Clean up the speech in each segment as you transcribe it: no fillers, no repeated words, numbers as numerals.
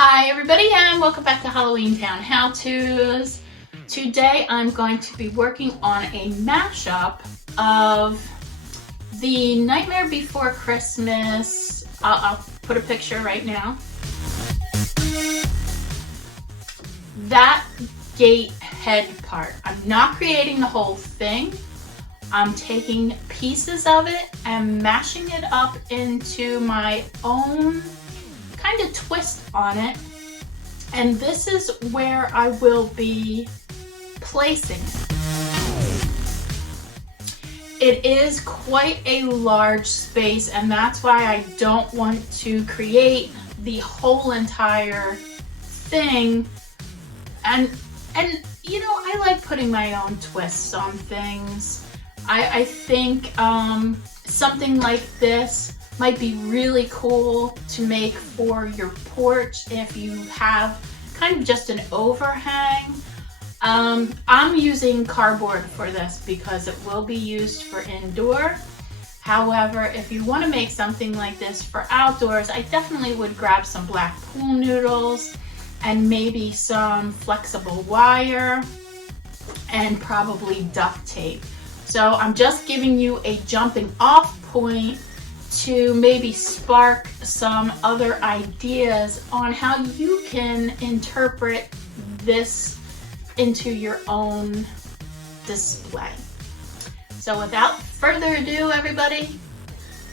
Hi everybody and welcome back to Halloween Town How-Tos. Today I'm going to be working on a mashup of the Nightmare Before Christmas. I'll put a picture right now. That gate head part. I'm not creating the whole thing. I'm taking pieces of it and mashing it up into my own kind of twist on it, and this is where I will be placing it. It is quite a large space, and that's why I don't want to create the whole entire thing. And you know, I like putting my own twists on things. I think something like this might be really cool to make for your porch if you have kind of just an overhang. I'm using cardboard for this because it will be used for indoor. However, if you want to make something like this for outdoors, I definitely would grab some black pool noodles and maybe some flexible wire and probably duct tape. So I'm just giving you a jumping off point to maybe spark some other ideas on how you can interpret this into your own display. So without further ado, everybody,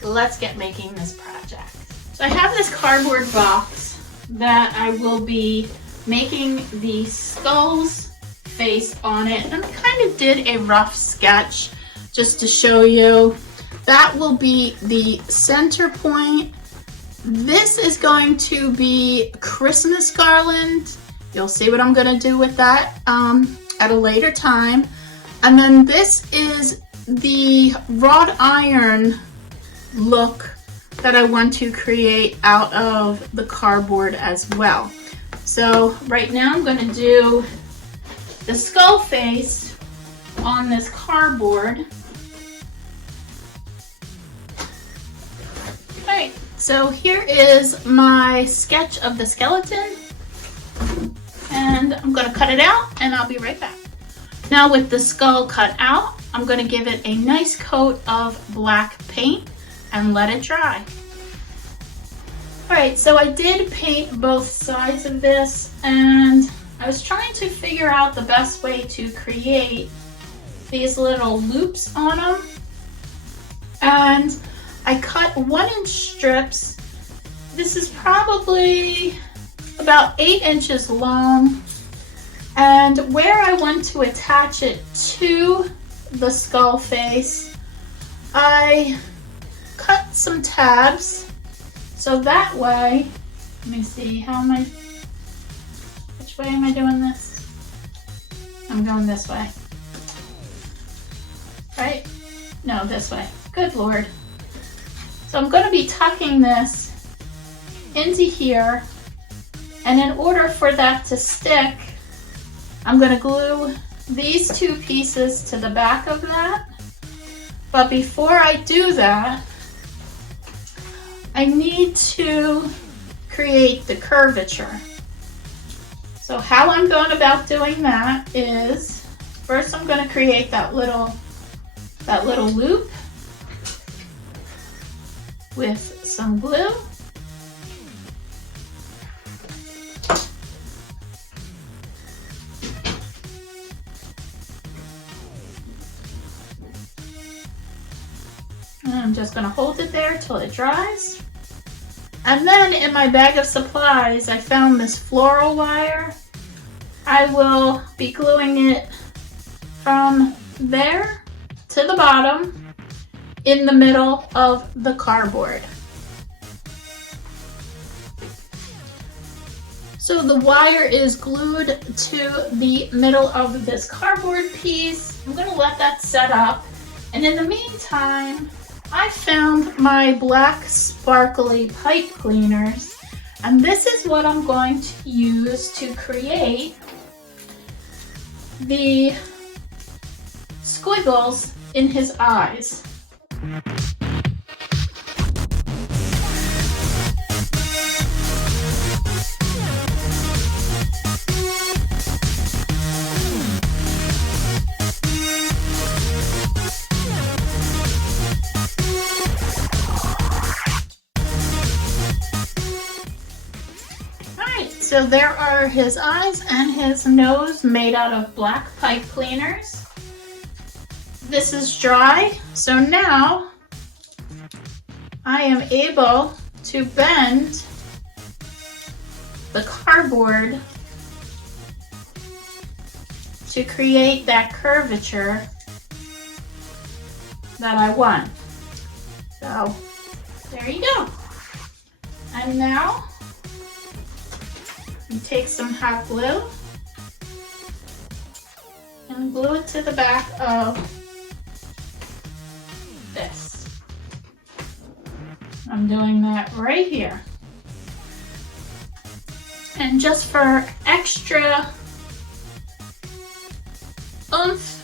let's get making this project. So I have this cardboard box that I will be making the skull's face on it, and I kind of did a rough sketch just to show you. That will be the center point. This is going to be Christmas garland. You'll see what I'm going to do with that at a later time. And then this is the wrought iron look that I want to create out of the cardboard as well. So right now I'm going to do the skull face on this cardboard. Alright, so here is my sketch of the skeleton, and I'm going to cut it out and I'll be right back. Now with the skull cut out, I'm going to give it a nice coat of black paint and let it dry. Alright, so I did paint both sides of this, and I was trying to figure out the best way to create these little loops on them, and I cut 1-inch strips. This is probably about 8 inches long, and where I want to attach it to the skull face, I cut some tabs, so that way, let me see, which way am I doing this? I'm going this way. Right? No, this way. Good Lord. So I'm going to be tucking this into here, and in order for that to stick, I'm going to glue these two pieces to the back of that. But before I do that, I need to create the curvature. So how I'm going about doing that is, first I'm going to create that little loop with some glue. And I'm just going to hold it there till it dries. And then in my bag of supplies, I found this floral wire. I will be gluing it from there to the bottom in the middle of the cardboard. So the wire is glued to the middle of this cardboard piece. I'm going to let that set up, and in the meantime, I found my black sparkly pipe cleaners, and this is what I'm going to use to create the squiggles in his eyes. So there are his eyes and his nose made out of black pipe cleaners. This is dry, so now I am able to bend the cardboard to create that curvature that I want. So there you go. And now you take some hot glue and glue it to the back of this. I'm doing that right here. And just for extra oomph,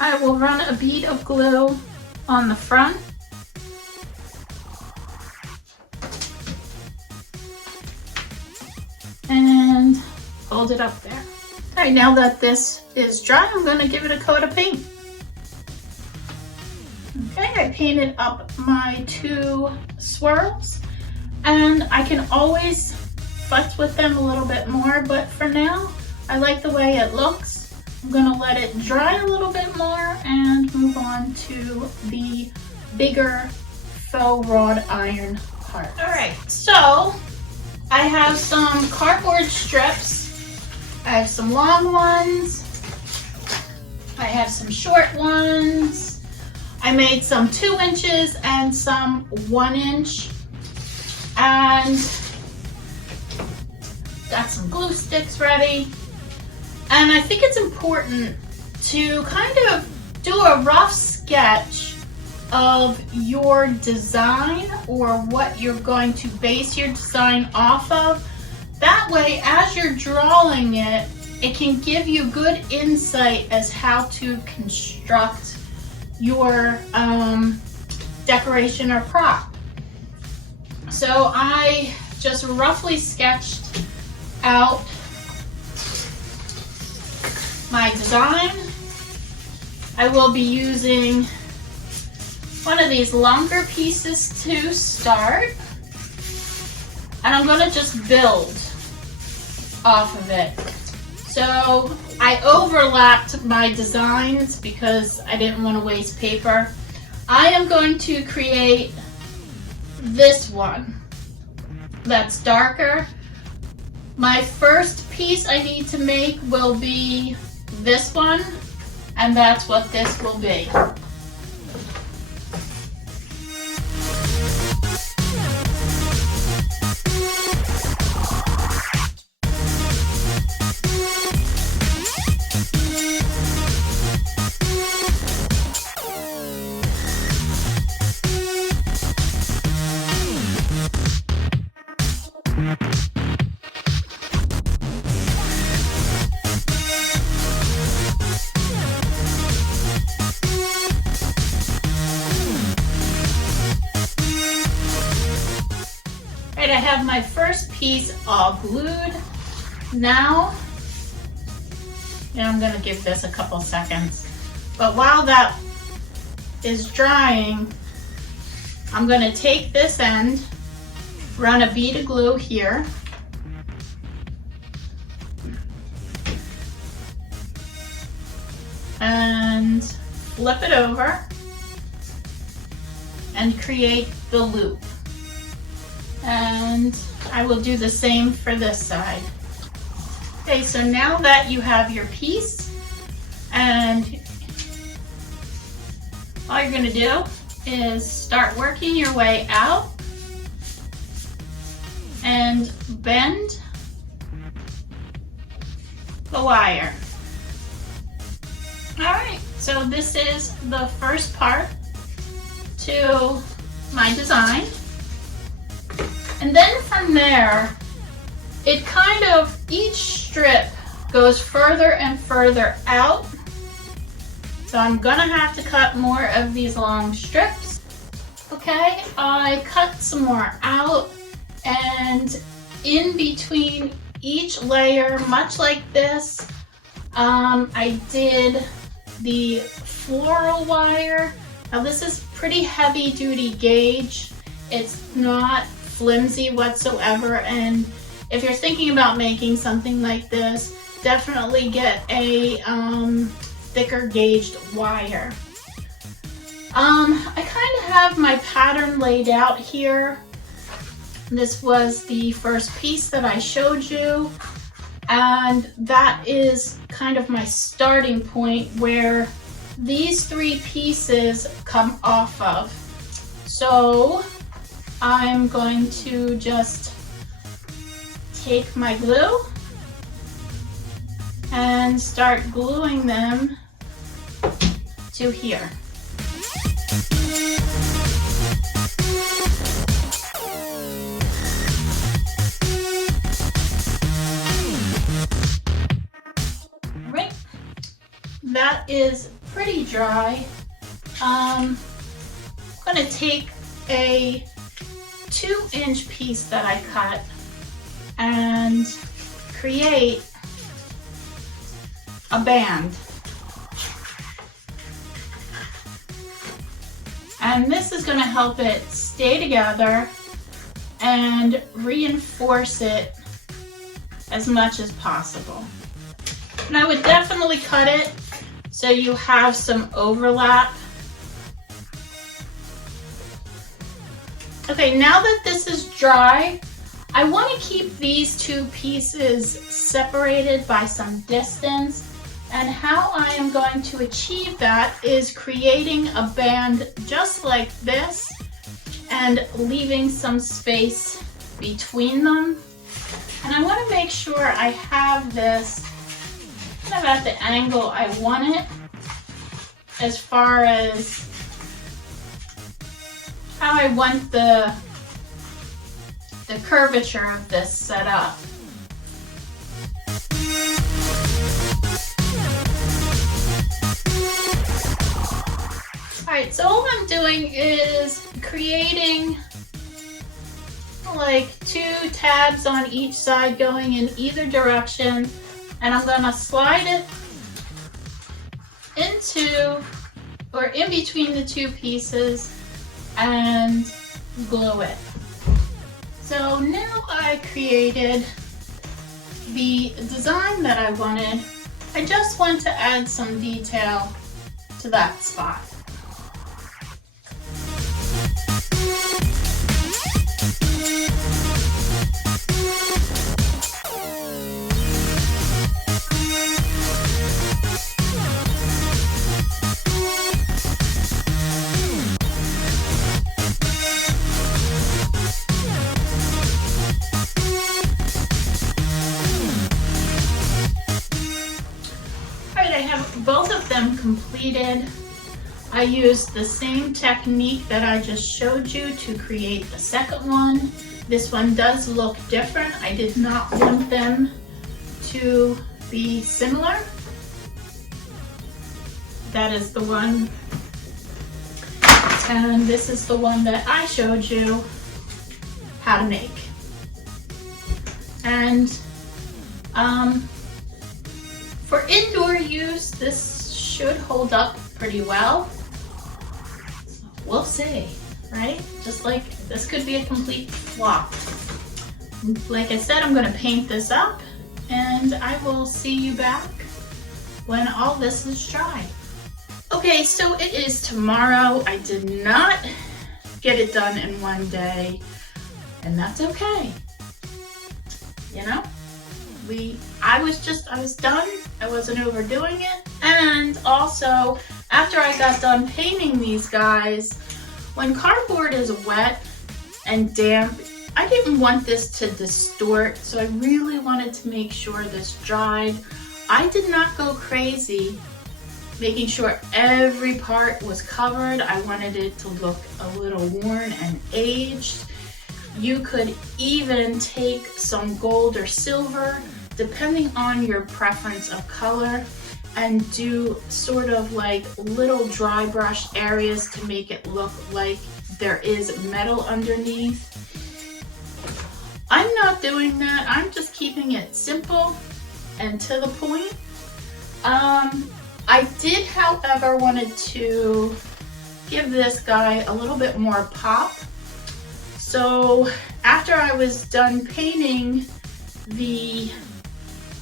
I will run a bead of glue on the front. And hold it up there. All right, now that this is dry, I'm going to give it a coat of paint. Okay, I painted up my 2 swirls, and I can always futz with them a little bit more, but for now, I like the way it looks. I'm going to let it dry a little bit more and move on to the bigger faux wrought iron part. All right, so I have some cardboard strips. I have some long ones. I have some short ones. I made some 2 inches and some 1 inch. And got some glue sticks ready. And I think it's important to kind of do a rough sketch of your design or what you're going to base your design off of. That way, as you're drawing it, it can give you good insight as how to construct your decoration or prop. So I just roughly sketched out my design. I will be using one of these longer pieces to start, and I'm going to just build off of it. So I overlapped my designs because I didn't want to waste paper. I am going to create this one that's darker. My first piece I need to make will be this one, and that's what this will be. Right, I have my first piece all glued. Now, I'm gonna give this a couple seconds, but while that is drying, I'm gonna take this end, run a bead of glue here, and flip it over and create the loop. And I will do the same for this side. Okay, so now that you have your piece, and all you're gonna do is start working your way out and bend the wire. All right, so this is the first part to my design. And then from there, it kind of, each strip goes further and further out. So I'm gonna have to cut more of these long strips. Okay, I cut some more out, and in between each layer, much like this, I did the floral wire. Now this is pretty heavy duty gauge. It's not flimsy whatsoever. And if you're thinking about making something like this, definitely get a thicker gauged wire. I kind of have my pattern laid out here. This was the first piece that I showed you, and that is kind of my starting point where these 3 pieces come off of. So I'm going to just take my glue and start gluing them to here. Right, that is pretty dry. I'm going to take a 2-inch piece that I cut and create a band. And this is going to help it stay together and reinforce it as much as possible. And I would definitely cut it so you have some overlap. Okay, now that this is dry, I want to keep these 2 pieces separated by some distance. And how I am going to achieve that is creating a band just like this and leaving some space between them. And I want to make sure I have this kind of at the angle I want it, as far as how I want the curvature of this set up. Alright, so all I'm doing is creating like 2 tabs on each side going in either direction, and I'm going to slide it into or in between the 2 pieces and glue it. So now I created the design that I wanted. I just want to add some detail to that spot. Both of them completed. I used the same technique that I just showed you to create the second one. This one does look different. I did not want them to be similar. That is the one. And this is the one that I showed you how to make. And for indoor use, this should hold up pretty well. We'll see, right? Just like this could be a complete flop. Like I said, I'm going to paint this up, and I will see you back when all this is dry. Okay, so it is tomorrow. I did not get it done in one day, and that's okay. You know? I was done. I wasn't overdoing it. And also, after I got done painting these guys, when cardboard is wet and damp, I didn't want this to distort, so I really wanted to make sure this dried. I did not go crazy making sure every part was covered. I wanted it to look a little worn and aged. You could even take some gold or silver, depending on your preference of color, and do sort of like little dry brush areas to make it look like there is metal underneath. I'm not doing that. I'm just keeping it simple and to the point. I did, however, wanted to give this guy a little bit more pop. So after I was done painting the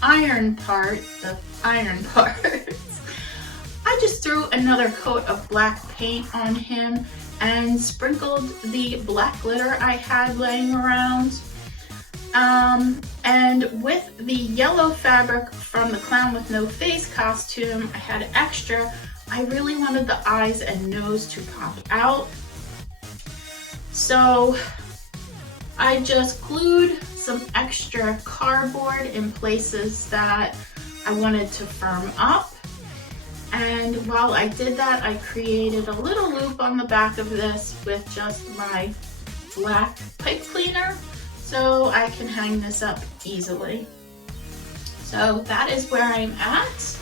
iron parts, I just threw another coat of black paint on him and sprinkled the black glitter I had laying around. And with the yellow fabric from the Clown with No Face costume, I had extra. I really wanted the eyes and nose to pop out. So I just glued some extra cardboard in places that I wanted to firm up. And while I did that, I created a little loop on the back of this with just my black pipe cleaner, so I can hang this up easily. So that is where I'm at.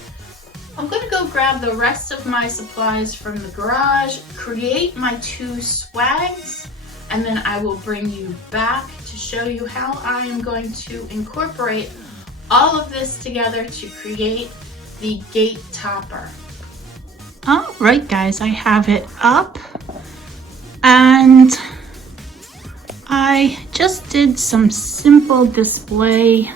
I'm gonna go grab the rest of my supplies from the garage, create my 2 swags, and then I will bring you back to show you how I am going to incorporate all of this together to create the gate topper. All right, guys, I have it up, and I just did some simple display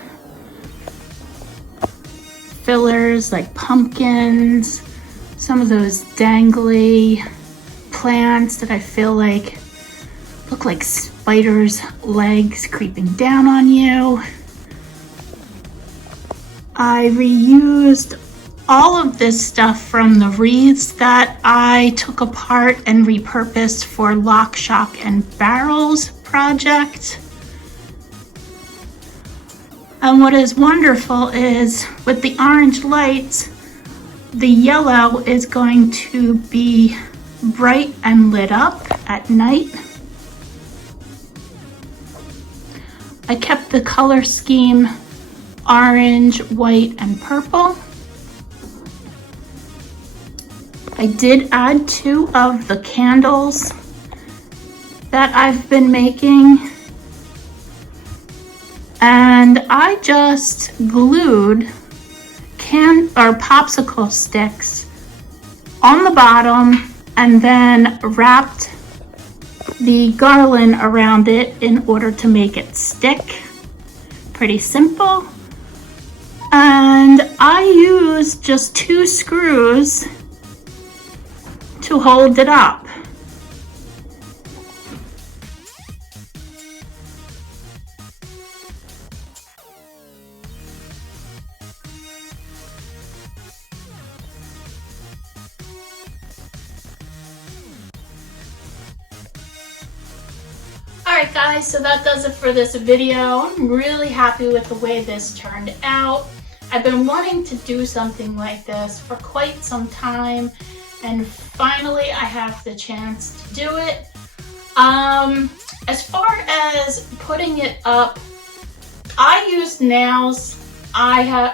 fillers like pumpkins, some of those dangly plants that I feel like look like spiders' legs creeping down on you. I reused all of this stuff from the wreaths that I took apart and repurposed for Lock, Shock, and Barrels project. And what is wonderful is with the orange lights, the yellow is going to be bright and lit up at night. I kept the color scheme orange, white, and purple. I did add 2 of the candles that I've been making, and I just glued popsicle sticks on the bottom and then wrapped the garland around it in order to make it stick. Pretty simple. And I used just 2 screws to hold it up. Alright guys, so that does it for this video. I'm really happy with the way this turned out. I've been wanting to do something like this for quite some time, and finally I have the chance to do it. As far as putting it up, I used nails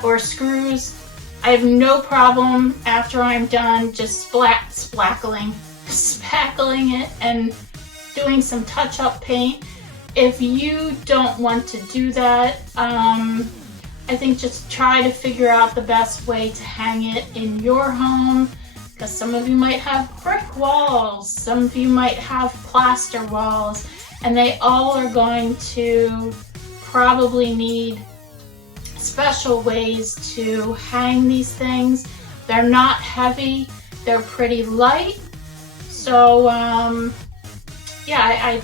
or screws. I have no problem after I'm done just spackling it and doing some touch-up paint. If you don't want to do that, I think just try to figure out the best way to hang it in your home, because some of you might have brick walls, some of you might have plaster walls, and they all are going to probably need special ways to hang these things. They're not heavy, they're pretty light, so yeah,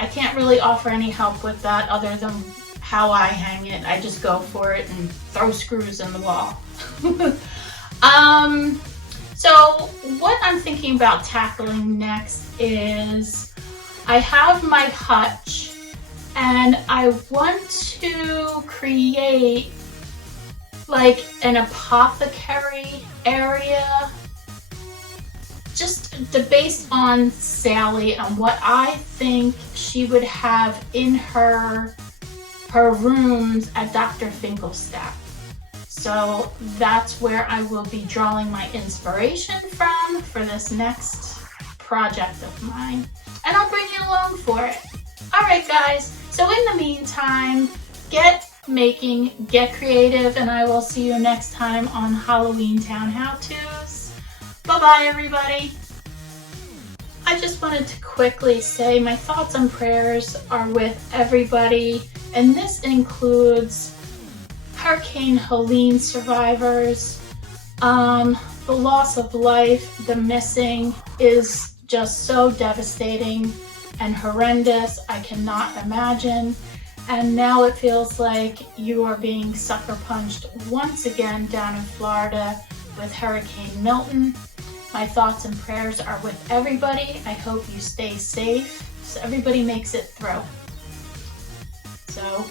I can't really offer any help with that other than how I hang it. I just go for it and throw screws in the wall. So what I'm thinking about tackling next is I have my hutch and I want to create like an apothecary area, just based on Sally and what I think she would have in her rooms at Dr. Finkelstadt. So that's where I will be drawing my inspiration from for this next project of mine. And I'll bring you along for it. Alright guys, so in the meantime, get making, get creative, and I will see you next time on Halloween Town How To's. Bye-bye, everybody. I just wanted to quickly say my thoughts and prayers are with everybody, and this includes Hurricane Helene survivors. The loss of life, the missing is just so devastating and horrendous. I cannot imagine. And now it feels like you are being sucker punched once again down in Florida with Hurricane Milton. My thoughts and prayers are with everybody. I hope you stay safe so everybody makes it through. So